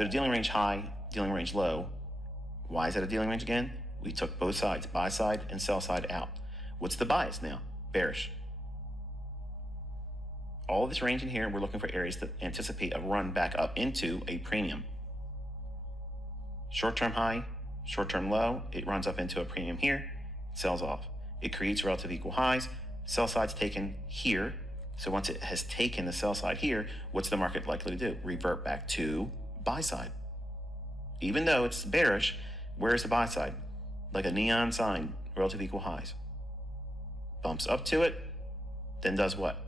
So the dealing range high, dealing range low. Why is that a dealing range again? We took both sides, buy side and sell side, out. What's the bias now? Bearish. All of this range in here, we're looking for areas that anticipate a run back up into a premium. Short-term high, short-term low, it runs up into a premium here, sells off. It creates relative equal highs, sell side's taken here. So once it has taken the sell side here, what's the market likely to do? Revert back to buy side. Even though it's bearish, where's the buy side? Like a neon sign, relative equal highs. Bumps up to it, then does what?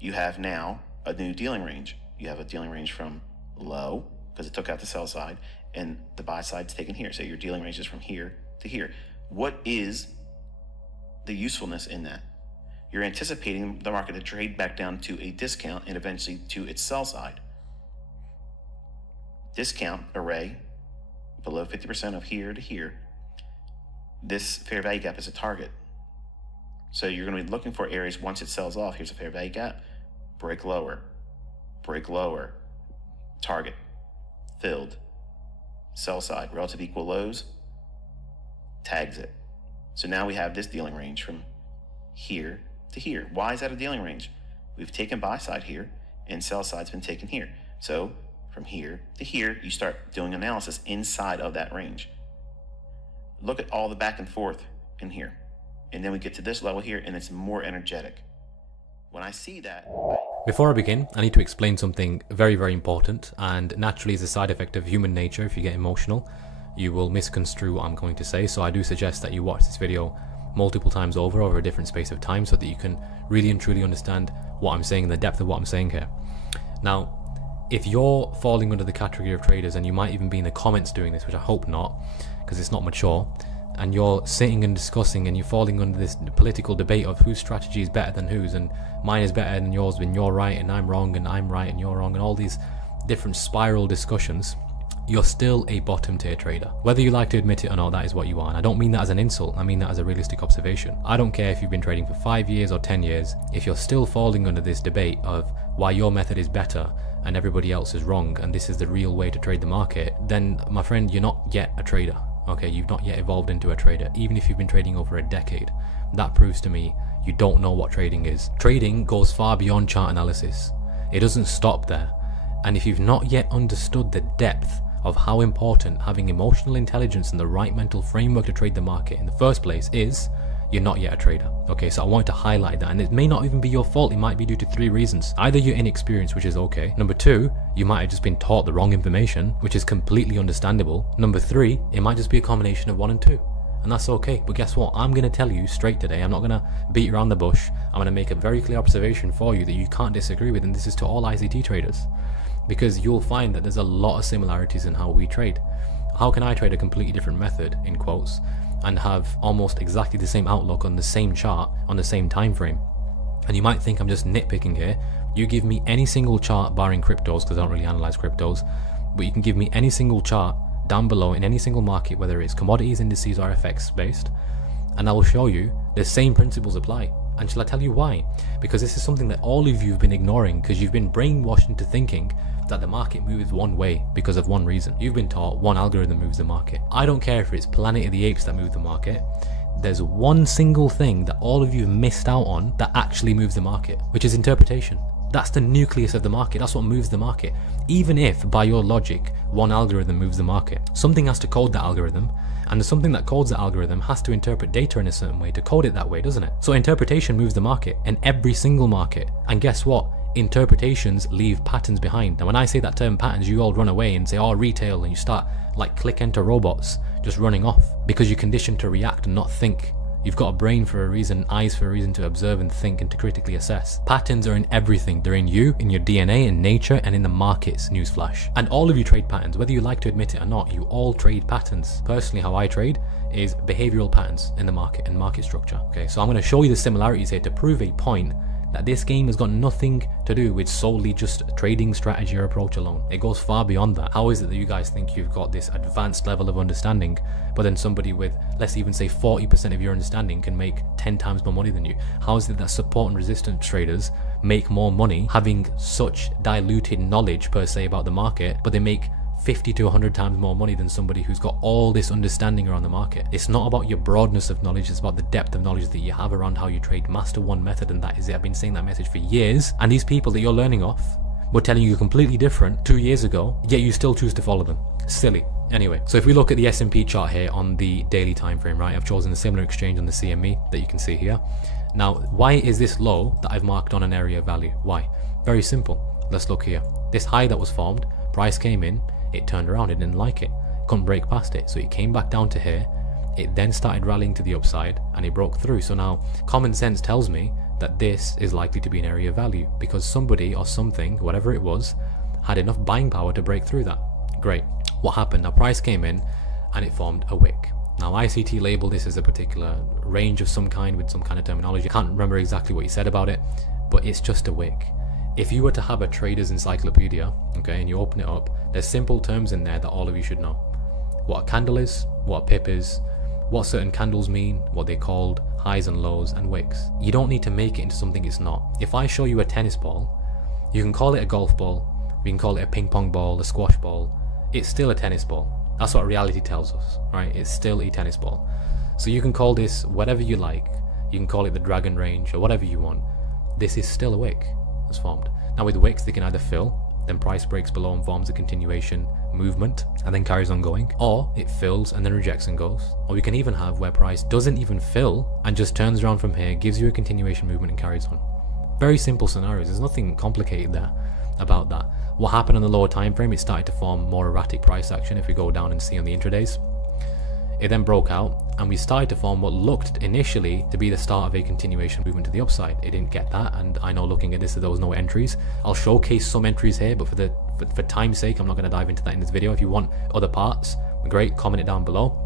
You have now a new dealing range. You have a dealing range from low, because it took out the sell side, and the buy side's taken here. So your dealing range is from here to here. What is the usefulness in that? You're anticipating the market to trade back down to a discount and eventually to its sell side. Discount array below 50% of here to here. This fair value gap is a target. So you're going to be looking for areas once it sells off. Here's a fair value gap. Break lower, target, filled, sell side, relative equal lows, tags it. So now we have this dealing range from here to here. Why is that a dealing range? We've taken buy side here and sell side's been taken here. So from here to here, you start doing analysis inside of that range. Look at all the back and forth in here. And then we get to this level here and it's more energetic. When I see that... Before I begin, I need to explain something very, very important, and naturally as a side effect of human nature, if you get emotional, you will misconstrue what I'm going to say. So I do suggest that you watch this video multiple times over a different space of time so that you can really and truly understand what I'm saying and the depth of what I'm saying here. Now, if you're falling under the category of traders, and you might even be in the comments doing this, which I hope not, because it's not mature, and you're sitting and discussing and you're falling under this political debate of whose strategy is better than whose, and mine is better than yours when you're right and I'm wrong and I'm right and you're wrong, and all these different spiral discussions, you're still a bottom tier trader. Whether you like to admit it or not, that is what you are. And I don't mean that as an insult, I mean that as a realistic observation. I don't care if you've been trading for 5 years or 10 years, if you're still falling under this debate of why your method is better and everybody else is wrong and this is the real way to trade the market, then my friend, you're not yet a trader. Okay, you've not yet evolved into a trader. Even if you've been trading over a decade, that proves to me you don't know what trading is. Trading goes far beyond chart analysis. It doesn't stop there. And if you've not yet understood the depth of how important having emotional intelligence and the right mental framework to trade the market in the first place is, you're not yet a trader. Okay, so I wanted to highlight that, and it may not even be your fault. It might be due to 3 reasons. Either you're inexperienced, which is okay. Number 2, you might have just been taught the wrong information, which is completely understandable. Number 3, it might just be a combination of 1 and 2. And that's okay. But guess what? I'm going to tell you straight today. I'm not going to beat around the bush. I'm going to make a very clear observation for you that you can't disagree with, and this is to all ICT traders. Because you'll find that there's a lot of similarities in how we trade. How can I trade a completely different method, in quotes, and have almost exactly the same outlook on the same chart on the same time frame? And you might think I'm just nitpicking here. You give me any single chart barring cryptos, because I don't really analyze cryptos, but you can give me any single chart down below in any single market, whether it's commodities, indices or FX based, and I will show you the same principles apply. And shall I tell you why? Because this is something that all of you have been ignoring, because you've been brainwashed into thinking that the market moves one way because of one reason. You've been taught one algorithm moves the market. I don't care if it's Planet of the Apes that move the market. There's one single thing that all of you have missed out on that actually moves the market, which is interpretation. That's the nucleus of the market. That's what moves the market. Even if, by your logic, one algorithm moves the market, something has to code that algorithm, and the something that codes that algorithm has to interpret data in a certain way to code it that way, doesn't it? So interpretation moves the market, and every single market. And guess what? Interpretations leave patterns behind. And when I say that term patterns, you all run away and say, oh, retail, and you start like click enter robots just running off, because you're conditioned to react and not think. You've got a brain for a reason, eyes for a reason to observe and think and to critically assess. Patterns are in everything. They're in you, in your DNA, in nature, and in the markets, newsflash. And all of you trade patterns, whether you like to admit it or not, you all trade patterns. Personally, how I trade is behavioral patterns in the market and market structure. Okay, so I'm going to show you the similarities here to prove a point that this game has got nothing to do with solely just trading strategy or approach alone. It goes far beyond that. How is it that you guys think you've got this advanced level of understanding, but then somebody with, let's even say 40% of your understanding can make 10 times more money than you? How is it that support and resistance traders make more money having such diluted knowledge per se about the market, but they make 50 to 100 times more money than somebody who's got all this understanding around the market. It's not about your broadness of knowledge, it's about the depth of knowledge that you have around how you trade. Master one method, and that is it. I've been saying that message for years, and these people that you're learning off were telling you completely different 2 years ago, yet you still choose to follow them. Silly. Anyway, so if we look at the S&P chart here on the daily time frame, right, I've chosen a similar exchange on the CME that you can see here. Now, why is this low that I've marked on an area of value? Why? Very simple. Let's look here. This high that was formed, price came in, it turned around, it didn't like it, couldn't break past it, so it came back down to here. It then started rallying to the upside and it broke through. So now common sense tells me that this is likely to be an area of value because somebody or something, whatever it was, had enough buying power to break through that. Great. What happened? Now price came in and it formed a wick. Now ICT labeled this as a particular range of some kind with some kind of terminology. I can't remember exactly what he said about it, but it's just a wick. If you were to have a trader's encyclopedia, okay, and you open it up, there's simple terms in there that all of you should know. What a candle is, what a pip is, what certain candles mean, what they're called, highs and lows, and wicks. You don't need to make it into something it's not. If I show you a tennis ball, you can call it a golf ball, we can call it a ping pong ball, a squash ball, it's still a tennis ball. That's what reality tells us, right? It's still a tennis ball. So you can call this whatever you like, you can call it the dragon range or whatever you want. This is still a wick that's formed. Now with wicks, they can either fill, then price breaks below and forms a continuation movement and then carries on going, or it fills and then rejects and goes. Or we can even have where price doesn't even fill and just turns around from here, gives you a continuation movement and carries on. Very simple scenarios. There's nothing complicated there about that. What happened on the lower time frame, it started to form more erratic price action. If we go down and see on the intradays, it then broke out and we started to form what looked initially to be the start of a continuation movement to the upside. It didn't get that, and I know looking at this that there was no entries. I'll showcase some entries here, but for time's sake, I'm not going to dive into that in this video. If you want other parts, great, comment it down below.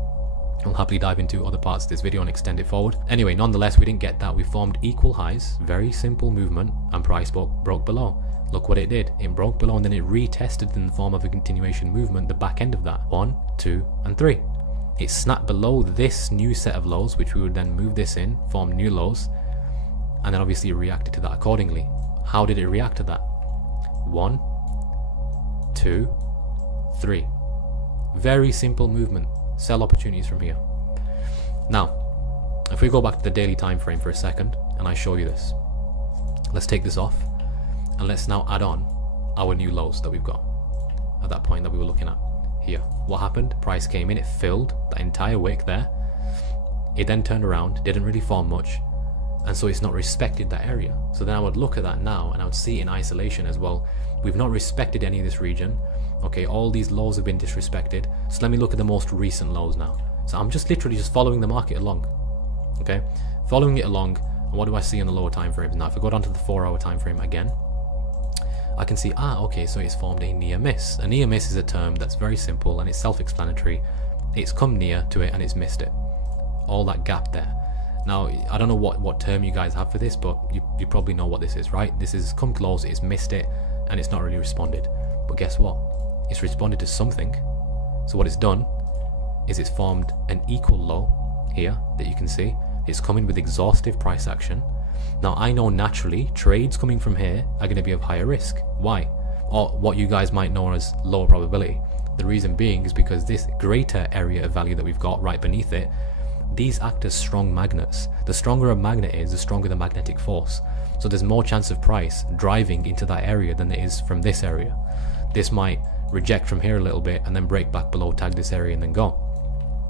I'll happily dive into other parts of this video and extend it forward. Anyway, nonetheless, we didn't get that. We formed equal highs, very simple movement, and price broke below. Look what it did. It broke below and then it retested in the form of a continuation movement, the back end of that. 1, 2, and 3. It snapped below this new set of lows, which we would then move this in, form new lows, and then obviously it reacted to that accordingly. How did it react to that? 1, 2, 3. Very simple movement. Sell opportunities from here. Now, if we go back to the daily time frame for a second, and I show you this. Let's take this off, and let's now add on our new lows that we've got at that point that we were looking at. Here, what happened? Price came in, it filled that entire wick there. It then turned around, didn't really form much, and so it's not respected that area. So then I would look at that now and I would see it in isolation as well. We've not respected any of this region. Okay, all these lows have been disrespected. So let me look at the most recent lows now. So I'm just literally just following the market along. Okay, following it along, and what do I see on the lower time frames? Now if I go down to the 4-hour time frame again, I can see, okay, so it's formed a near miss. A near miss is a term that's very simple and it's self-explanatory. It's come near to it and it's missed it. All that gap there. Now, I don't know what term you guys have for this, but you probably know what this is, right? This is come close, it's missed it, and it's not really responded. But guess what? It's responded to something. So what it's done is it's formed an equal low here that you can see. It's coming with exhaustive price action. Now I know naturally trades coming from here are going to be of higher risk. Why? Or what you guys might know as lower probability. The reason being is because this greater area of value that we've got right beneath it, these act as strong magnets. The stronger a magnet is, the stronger the magnetic force. So there's more chance of price driving into that area than there is from this area. This might reject from here a little bit and then break back below, tag this area and then go.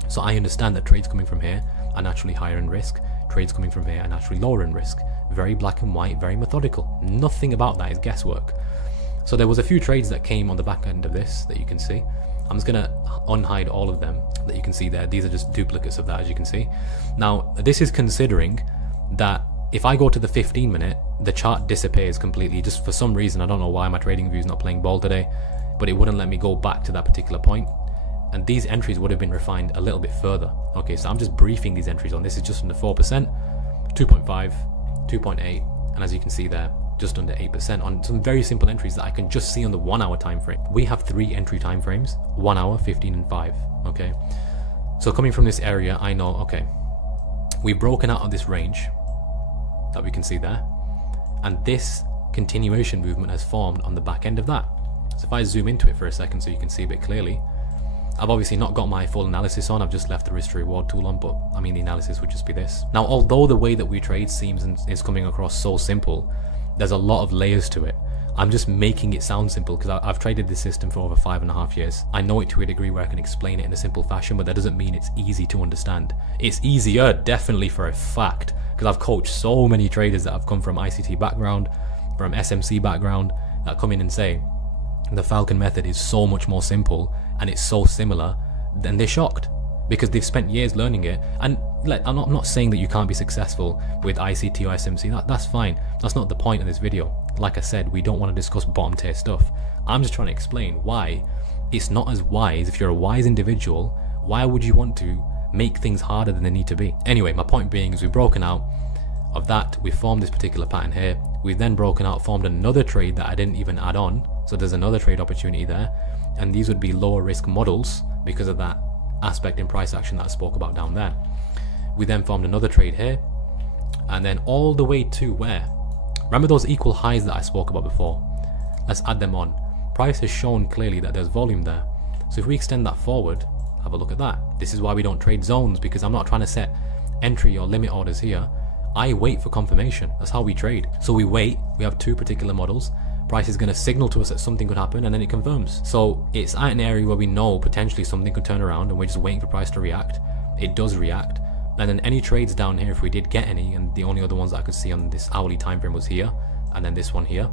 So I understand that trades coming from here are naturally higher in risk. Trades coming from here are naturally lower in risk. Very black and white, very methodical. Nothing about that is guesswork. So there was a few trades that came on the back end of this that you can see. I'm just going to unhide all of them that you can see there. These are just duplicates of that, as you can see. Now, this is considering that if I go to the 15 minute, the chart disappears completely. Just for some reason, I don't know why my trading view is not playing ball today, but it wouldn't let me go back to that particular point. And these entries would have been refined a little bit further. Okay, so I'm just briefing these entries on. This is just under 4%, 2.5, 2.8, and as you can see there, just under 8% on some very simple entries that I can just see on the 1 hour time frame. We have 3 entry time frames, 1 hour, 15, and 5. Okay, so coming from this area, I know, okay, we've broken out of this range that we can see there, and this continuation movement has formed on the back end of that. So if I zoom into it for a second so you can see a bit clearly, I've obviously not got my full analysis on, I've just left the risk to reward tool on, but I mean the analysis would just be this. Now, although the way that we trade seems and is coming across so simple, there's a lot of layers to it. I'm just making it sound simple because I've traded this system for over 5.5 years. I know it to a degree where I can explain it in a simple fashion, but that doesn't mean it's easy to understand. It's easier, definitely, for a fact, because I've coached so many traders that have come from ICT background, from SMC background, that come in and say, the Falcon method is so much more simple and it's so similar, then they're shocked because they've spent years learning it. And I'm not saying that you can't be successful with ICT or SMC, that's fine. That's not the point of this video. Like I said, we don't want to discuss bottom tier stuff. I'm just trying to explain why it's not as wise. If you're a wise individual, why would you want to make things harder than they need to be? Anyway, my point being is we've broken out of that, we formed this particular pattern here. We've then broken out, formed another trade that I didn't even add on. So there's another trade opportunity there. And these would be lower risk models because of that aspect in price action that I spoke about down there. We then formed another trade here. And then all the way to where? Remember those equal highs that I spoke about before? Let's add them on. Price has shown clearly that there's volume there. So if we extend that forward, have a look at that. This is why we don't trade zones, because I'm not trying to set entry or limit orders here. I wait for confirmation. That's how we trade. So we wait. We have two particular models. Price is going to signal to us that something could happen, and then it confirms. So it's at an area where we know potentially something could turn around, and we're just waiting for price to react. It does react. And then any trades down here, if we did get any, and the only other ones that I could see on this hourly time frame was here, and then this one here.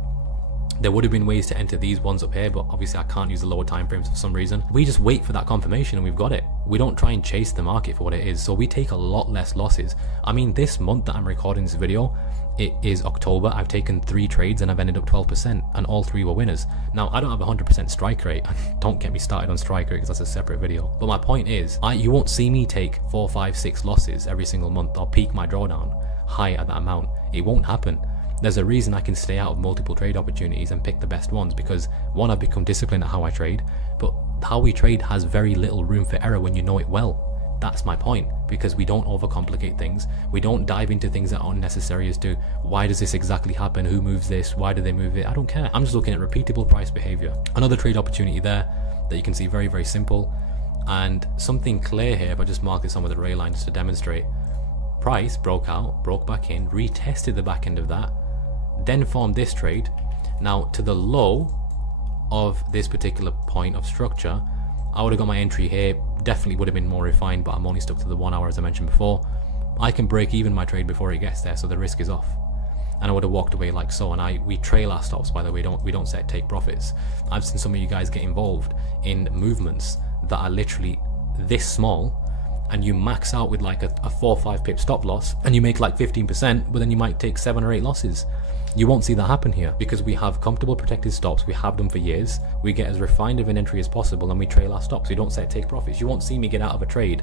There would have been ways to enter these ones up here, but obviously I can't use the lower time frames for some reason. We just wait for that confirmation and we've got it. We don't try and chase the market for what it is, so we take a lot less losses. I mean, this month that I'm recording this video, it is October. I've taken 3 trades and I've ended up 12%, and all 3 were winners. Now, I don't have a 100% strike rate. Don't get me started on strike rate because that's a separate video. But my point is, you won't see me take 4, 5, 6 losses every single month or peak my drawdown high at that amount. It won't happen. There's a reason I can stay out of multiple trade opportunities and pick the best ones, because one, I've become disciplined at how I trade, but how we trade has very little room for error when you know it well. That's my point, because we don't overcomplicate things. We don't dive into things that are unnecessary as to why does this exactly happen, who moves this, why do they move it. I don't care. I'm just looking at repeatable price behavior. Another trade opportunity there that you can see, very, very simple, and something clear here. If I just mark this on with a ray line just to demonstrate, price broke out, broke back in, retested the back end of that, then formed this trade. Now, to the low of this particular point of structure, I would have got my entry here. Definitely would have been more refined, but I'm only stuck to the 1 hour as I mentioned before. I can break even my trade before it gets there, so the risk is off. And I would have walked away like so. And we trail our stops, by the way. We don't set take profits. I've seen some of you guys get involved in movements that are literally this small, and you max out with like a 4 or 5 pip stop loss, and you make like 15%, but then you might take 7 or 8 losses. You won't see that happen here because we have comfortable protected stops. We have them for years. We get as refined of an entry as possible, and we trail our stops. We don't set take profits. You won't see me get out of a trade,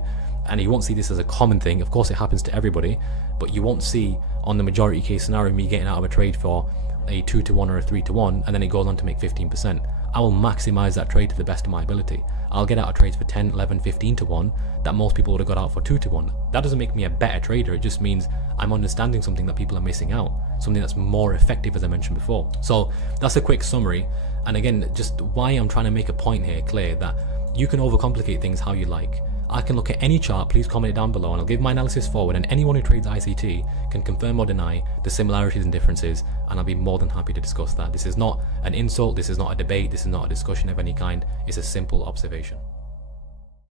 and you won't see this as a common thing. Of course it happens to everybody, but you won't see on the majority case scenario me getting out of a trade for a 2 to 1 or a 3 to 1, and then it goes on to make 15%. I will maximize that trade to the best of my ability. I'll get out of trades for 10, 11, 15 to 1 that most people would have got out for 2 to 1. That doesn't make me a better trader. It just means I'm understanding something that people are missing out, something that's more effective, as I mentioned before. So that's a quick summary. And again, just why I'm trying to make a point here clear, that you can overcomplicate things how you like. I can look at any chart, please comment it down below, and I'll give my analysis forward, and anyone who trades ICT can confirm or deny the similarities and differences, and I'll be more than happy to discuss that. This is not an insult, this is not a debate, this is not a discussion of any kind, it's a simple observation.